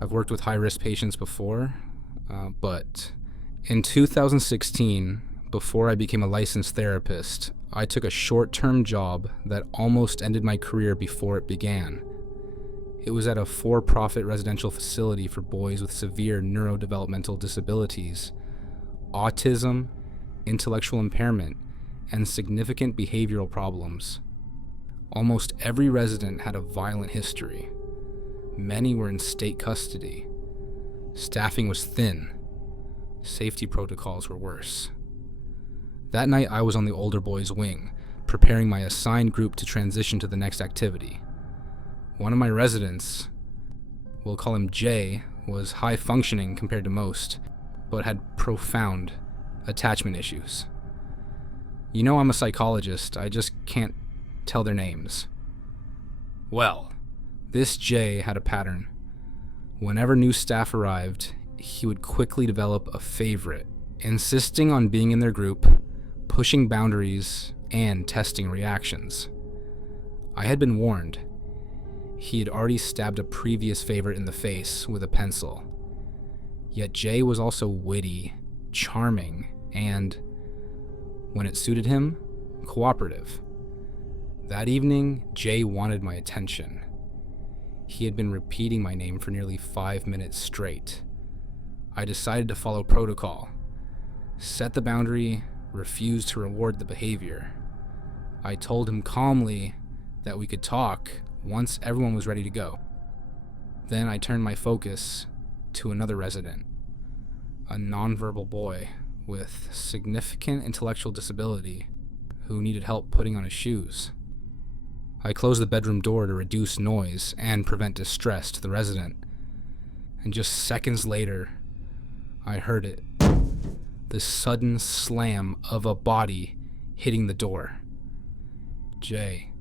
I've worked with high-risk patients before, but in 2016, before I became a licensed therapist, I took a short-term job that almost ended my career before it began. It was at a for-profit residential facility for boys with severe neurodevelopmental disabilities, autism, intellectual impairment, and significant behavioral problems. Almost every resident had a violent history. Many were in state custody. Staffing was thin. Safety protocols were worse. That night, I was on the older boys' wing, preparing my assigned group to transition to the next activity. One of my residents, we'll call him Jay, was high-functioning compared to most, but had profound attachment issues. You know I'm a psychologist, I just can't tell their names. Well, this Jay had a pattern. Whenever new staff arrived, he would quickly develop a favorite, insisting on being in their group, pushing boundaries, and testing reactions. I had been warned. He had already stabbed a previous favorite in the face with a pencil. Yet Jay was also witty, charming, and, when it suited him, cooperative. That evening, Jay wanted my attention. He had been repeating my name for nearly 5 minutes straight. I decided to follow protocol, set the boundary, refuse to reward the behavior. I told him calmly that we could talk once everyone was ready to go. Then I turned my focus to another resident, a nonverbal boy with significant intellectual disability who needed help putting on his shoes. I closed the bedroom door to reduce noise and prevent distress to the resident. And just seconds later, I heard it. The sudden slam of a body hitting the door. Jay.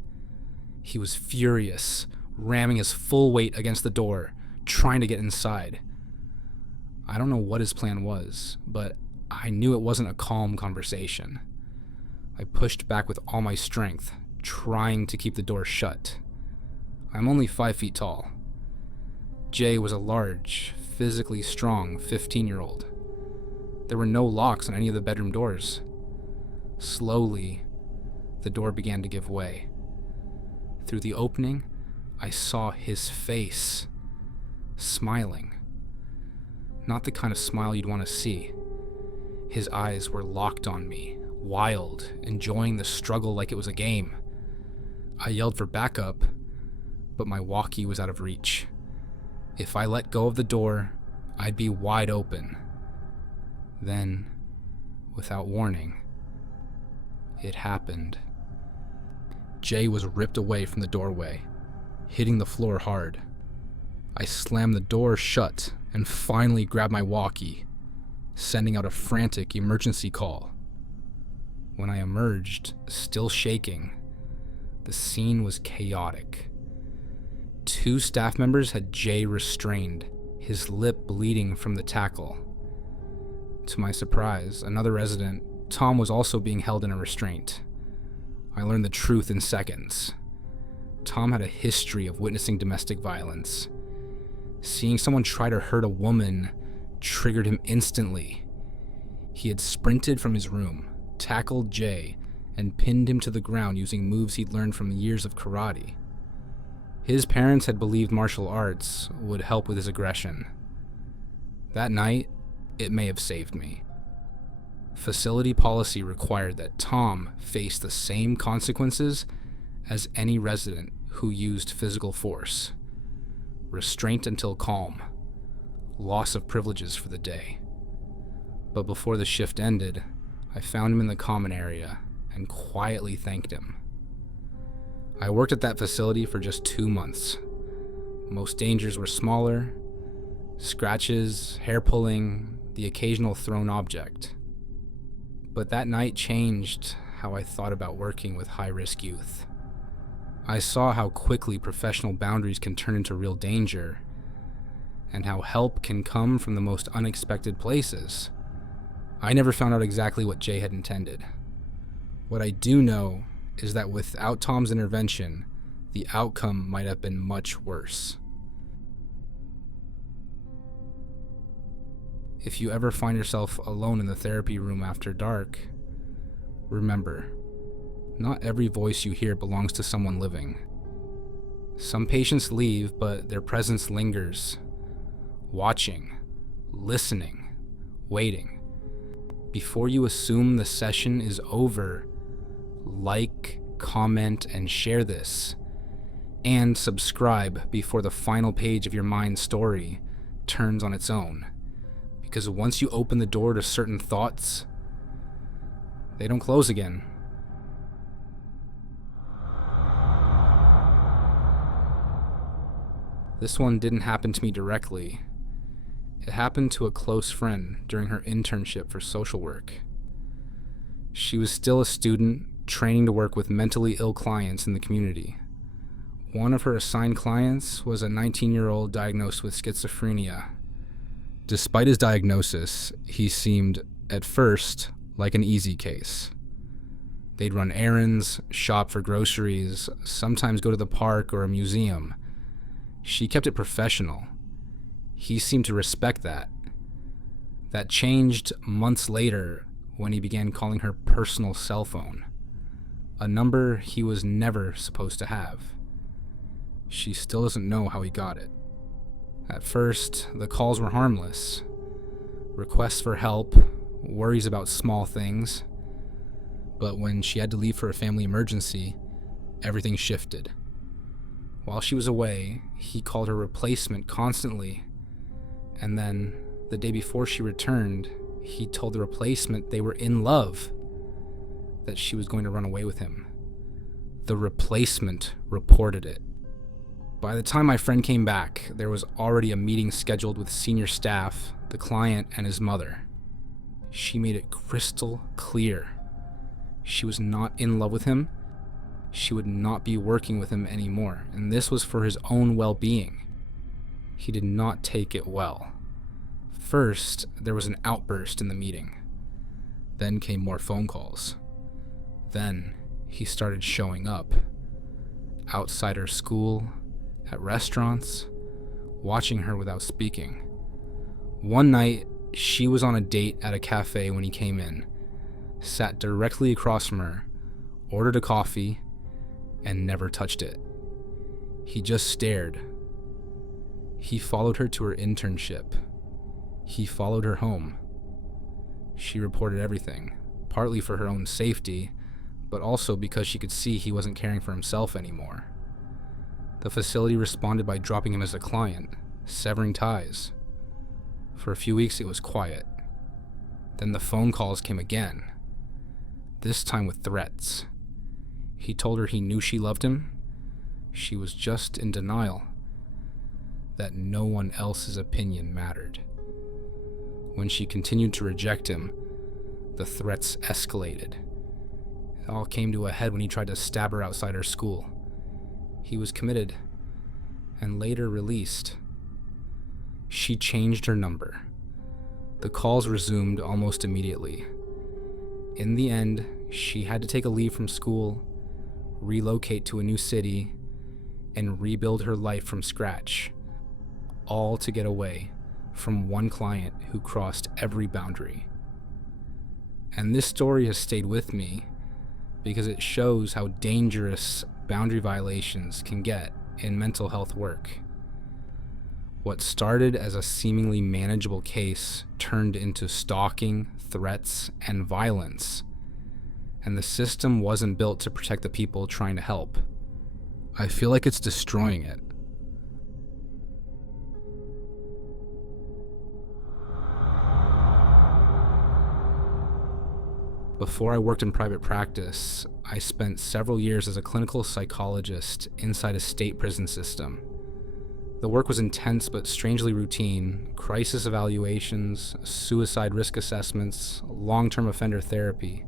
He was furious, ramming his full weight against the door, trying to get inside. I don't know what his plan was, but I knew it wasn't a calm conversation. I pushed back with all my strength, trying to keep the door shut. I'm only 5 feet tall. Jay was a large, physically strong 15-year-old. There were no locks on any of the bedroom doors. Slowly, the door began to give way. Through the opening, I saw his face, smiling. Not the kind of smile you'd want to see. His eyes were locked on me, wild, enjoying the struggle like it was a game. I yelled for backup, but my walkie was out of reach. If I let go of the door, I'd be wide open. Then, without warning, it happened. Jay was ripped away from the doorway, hitting the floor hard. I slammed the door shut and finally grabbed my walkie, sending out a frantic emergency call. When I emerged, still shaking, the scene was chaotic. 2 staff members had Jay restrained, his lip bleeding from the tackle. To my surprise, another resident, Tom, was also being held in a restraint. I learned the truth in seconds. Tom had a history of witnessing domestic violence. Seeing someone try to hurt a woman triggered him instantly. He had sprinted from his room, tackled Jay, and pinned him to the ground using moves he'd learned from years of karate. His parents had believed martial arts would help with his aggression. That night, it may have saved me. Facility policy required that Tom face the same consequences as any resident who used physical force. Restraint until calm. Loss of privileges for the day. But before the shift ended, I found him in the common area and quietly thanked him. I worked at that facility for just 2 months. Most dangers were smaller, scratches, hair pulling, the occasional thrown object. But that night changed how I thought about working with high-risk youth. I saw how quickly professional boundaries can turn into real danger, and how help can come from the most unexpected places. I never found out exactly what Jay had intended. What I do know is that without Tom's intervention, the outcome might have been much worse. If you ever find yourself alone in the therapy room after dark, remember, not every voice you hear belongs to someone living. Some patients leave, but their presence lingers, watching, listening, waiting. Before you assume the session is over, like, comment, and share this. And subscribe before the final page of your mind's story turns on its own. Because once you open the door to certain thoughts, they don't close again. This one didn't happen to me directly. It happened to a close friend during her internship for social work. She was still a student, training to work with mentally ill clients in the community. One of her assigned clients was a 19-year-old diagnosed with schizophrenia. Despite his diagnosis, he seemed, at first, like an easy case. They'd run errands, shop for groceries, sometimes go to the park or a museum. She kept it professional. He seemed to respect that. That changed months later when he began calling her personal cell phone, a number he was never supposed to have. She still doesn't know how he got it. At first, the calls were harmless. Requests for help, worries about small things. But when she had to leave for a family emergency, everything shifted. While she was away, he called her replacement constantly. And then, the day before she returned, he told the replacement they were in love, that she was going to run away with him. The replacement reported it. By the time my friend came back, there was already a meeting scheduled with senior staff, the client, and his mother. She made it crystal clear. She was not in love with him. She would not be working with him anymore, and this was for his own well-being. He did not take it well. First, there was an outburst in the meeting. Then came more phone calls. Then, he started showing up. Outside her school, at restaurants, watching her without speaking. One night, she was on a date at a cafe when he came in, sat directly across from her, ordered a coffee, and never touched it. He just stared. He followed her to her internship. He followed her home. She reported everything, partly for her own safety, but also because she could see he wasn't caring for himself anymore. The facility responded by dropping him as a client, severing ties. For a few weeks it was quiet. Then the phone calls came again, this time with threats. He told her he knew she loved him. She was just in denial, that no one else's opinion mattered. When she continued to reject him, the threats escalated. It all came to a head when he tried to stab her outside her school. He was committed, and later released. She changed her number. The calls resumed almost immediately. In the end, she had to take a leave from school, relocate to a new city, and rebuild her life from scratch, all to get away from one client who crossed every boundary. And this story has stayed with me because it shows how dangerous boundary violations can get in mental health work. What started as a seemingly manageable case turned into stalking, threats, and violence. And the system wasn't built to protect the people trying to help. I feel like it's destroying it. Before I worked in private practice, I spent several years as a clinical psychologist inside a state prison system. The work was intense but strangely routine: crisis evaluations, suicide risk assessments, long-term offender therapy.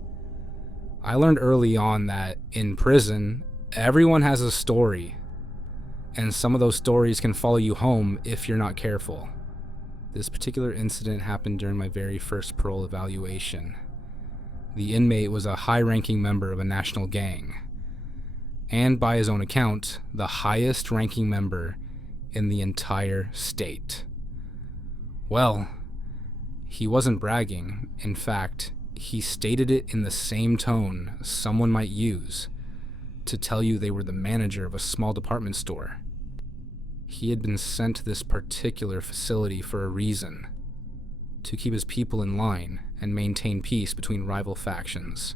I learned early on that in prison, everyone has a story, and some of those stories can follow you home if you're not careful. This particular incident happened during my very first parole evaluation. The inmate was a high-ranking member of a national gang, and by his own account, the highest-ranking member in the entire state. Well, He wasn't bragging. In fact, he stated it in the same tone someone might use to tell you they were the manager of a small department store. He had been sent to this particular facility for a reason: to keep his people in line and maintain peace between rival factions.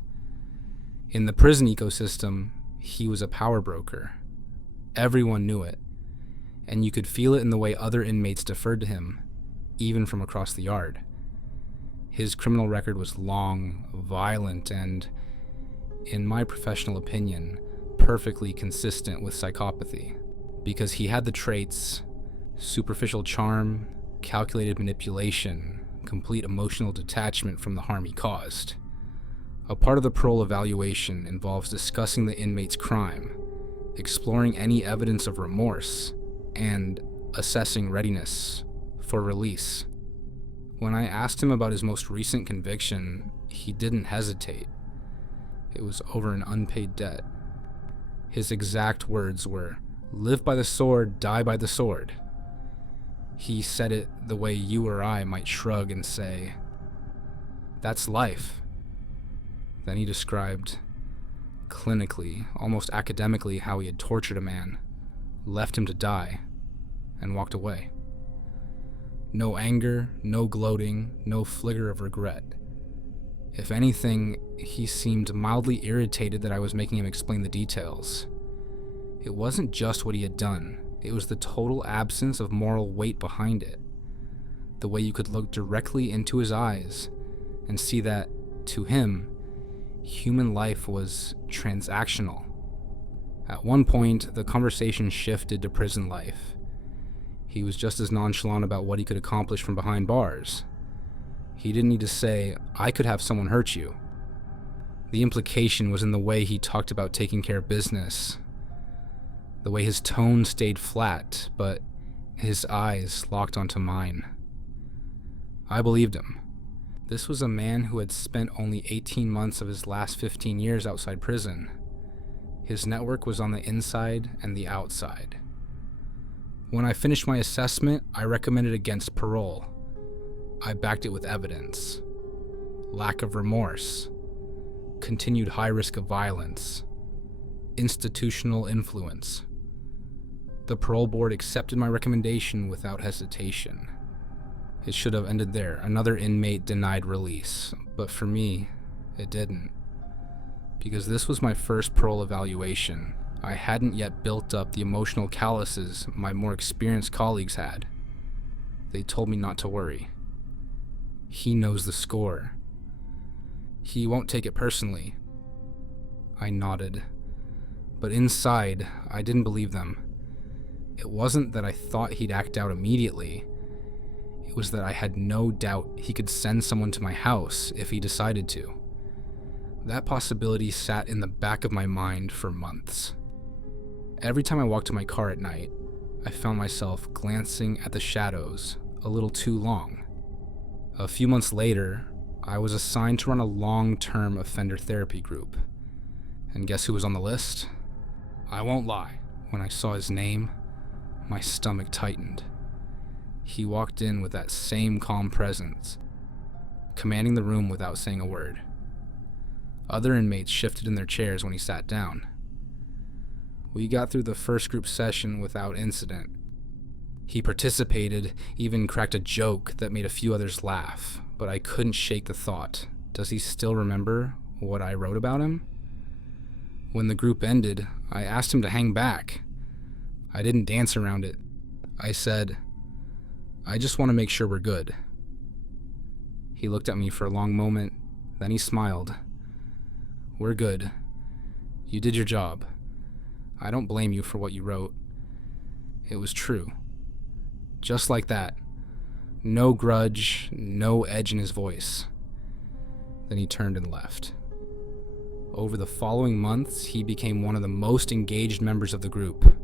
In the prison ecosystem, he was a power broker. Everyone knew it, and you could feel it in the way other inmates deferred to him, even from across the yard. His criminal record was long, violent, and, in my professional opinion, perfectly consistent with psychopathy, because he had the traits: superficial charm, calculated manipulation, complete emotional detachment from the harm he caused. A part of the parole evaluation involves discussing the inmate's crime, exploring any evidence of remorse, and assessing readiness for release. When I asked him about his most recent conviction, he didn't hesitate. It was over an unpaid debt. His exact words were, "Live by the sword, die by the sword." He said it the way you or I might shrug and say, "That's life." Then he described, clinically, almost academically, how he had tortured a man, left him to die, and walked away. No anger, no gloating, no flicker of regret. If anything, he seemed mildly irritated that I was making him explain the details. It wasn't just what he had done, it was the total absence of moral weight behind it. The way you could look directly into his eyes and see that, to him, human life was transactional. At one point, the conversation shifted to prison life. He was just as nonchalant about what he could accomplish from behind bars. He didn't need to say, "I could have someone hurt you." The implication was in the way he talked about taking care of business, the way his tone stayed flat, but his eyes locked onto mine. I believed him. This was a man who had spent only 18 months of his last 15 years outside prison. His network was on the inside and the outside. When I finished my assessment, I recommended against parole. I backed it with evidence: lack of remorse, continued high risk of violence, institutional influence. The parole board accepted my recommendation without hesitation. It should have ended there. Another inmate denied release, but for me, it didn't. Because this was my first parole evaluation, I hadn't yet built up the emotional calluses my more experienced colleagues had. They told me not to worry. He knows the score. He won't take it personally. I nodded, but inside, I didn't believe them. It wasn't that I thought he'd act out immediately. It was that I had no doubt he could send someone to my house if he decided to. That possibility sat in the back of my mind for months. Every time I walked to my car at night, I found myself glancing at the shadows a little too long. A few months later, I was assigned to run a long-term offender therapy group. And guess who was on the list? I won't lie. When I saw his name, my stomach tightened. He walked in with that same calm presence, commanding the room without saying a word. Other inmates shifted in their chairs when he sat down. We got through the first group session without incident. He participated, even cracked a joke that made a few others laugh, but I couldn't shake the thought, does he still remember what I wrote about him? When the group ended, I asked him to hang back. I didn't dance around it. I said, "I just want to make sure we're good." He looked at me for a long moment, then he smiled. "We're good. You did your job. I don't blame you for what you wrote. It was true." Just like that. No grudge, no edge in his voice. Then he turned and left. Over the following months, he became one of the most engaged members of the group.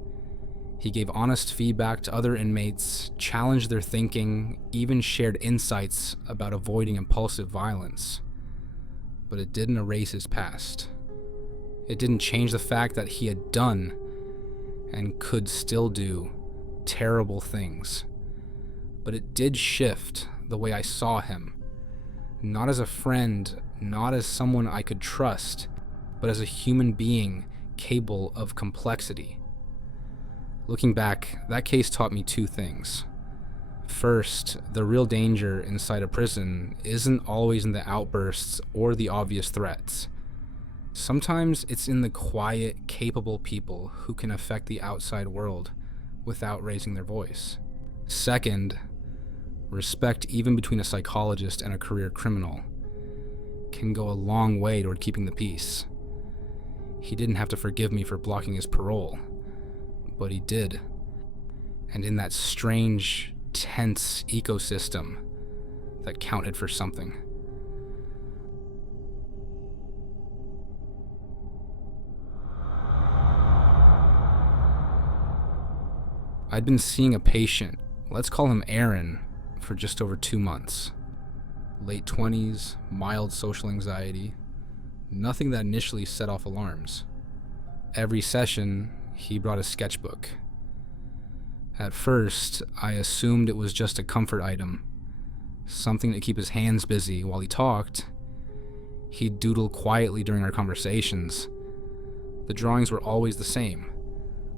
He gave honest feedback to other inmates, challenged their thinking, even shared insights about avoiding impulsive violence. But it didn't erase his past. It didn't change the fact that he had done, and could still do, terrible things. But it did shift the way I saw him, Not as a friend, not as someone I could trust, but as a human being capable of complexity. Looking back, that case taught me two things. First, the real danger inside a prison isn't always in the outbursts or the obvious threats. Sometimes it's in the quiet, capable people who can affect the outside world without raising their voice. Second, respect even between a psychologist and a career criminal can go a long way toward keeping the peace. He didn't have to forgive me for blocking his parole, but he did. And in that strange, tense ecosystem, that counted for something. I'd been seeing a patient, let's call him Aaron, for just over 2 months. Late 20s, mild social anxiety, nothing that initially set off alarms. Every session, he brought a sketchbook. At first, I assumed it was just a comfort item, something to keep his hands busy while he talked. He'd doodle quietly during our conversations. The drawings were always the same.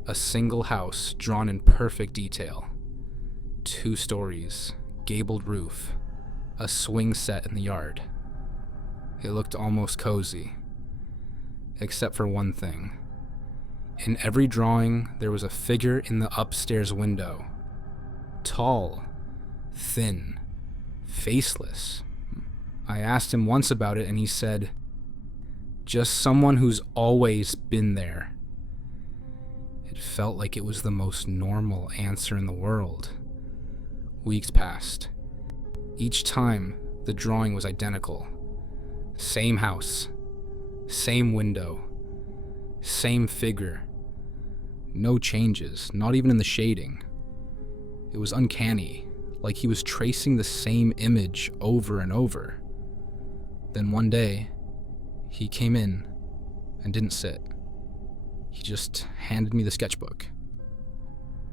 A single house drawn in perfect detail. 2 stories, gabled roof, a swing set in the yard. It looked almost cozy, except for one thing. In every drawing, there was a figure in the upstairs window. Tall, thin, faceless. I asked him once about it and he said, "Just someone who's always been there." It felt like it was the most normal answer in the world. Weeks passed. Each time, the drawing was identical. Same house, same window, same figure. No changes, not even in the shading. It was uncanny, like he was tracing the same image over and over. Then one day, he came in and didn't sit. He just handed me the sketchbook.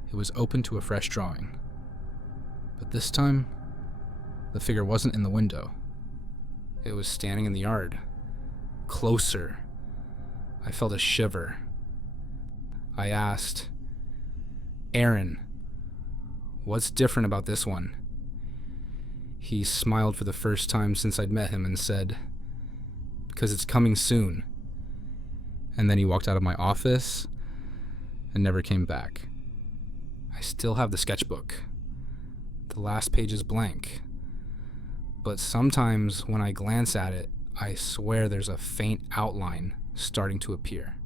It was open to a fresh drawing. But this time, the figure wasn't in the window. It was standing in the yard. Closer. I felt a shiver. I asked, "Aaron, what's different about this one?" He smiled for the first time since I'd met him and said, "Because it's coming soon." And then he walked out of my office and never came back. I still have the sketchbook. The last page is blank. But sometimes when I glance at it, I swear there's a faint outline starting to appear.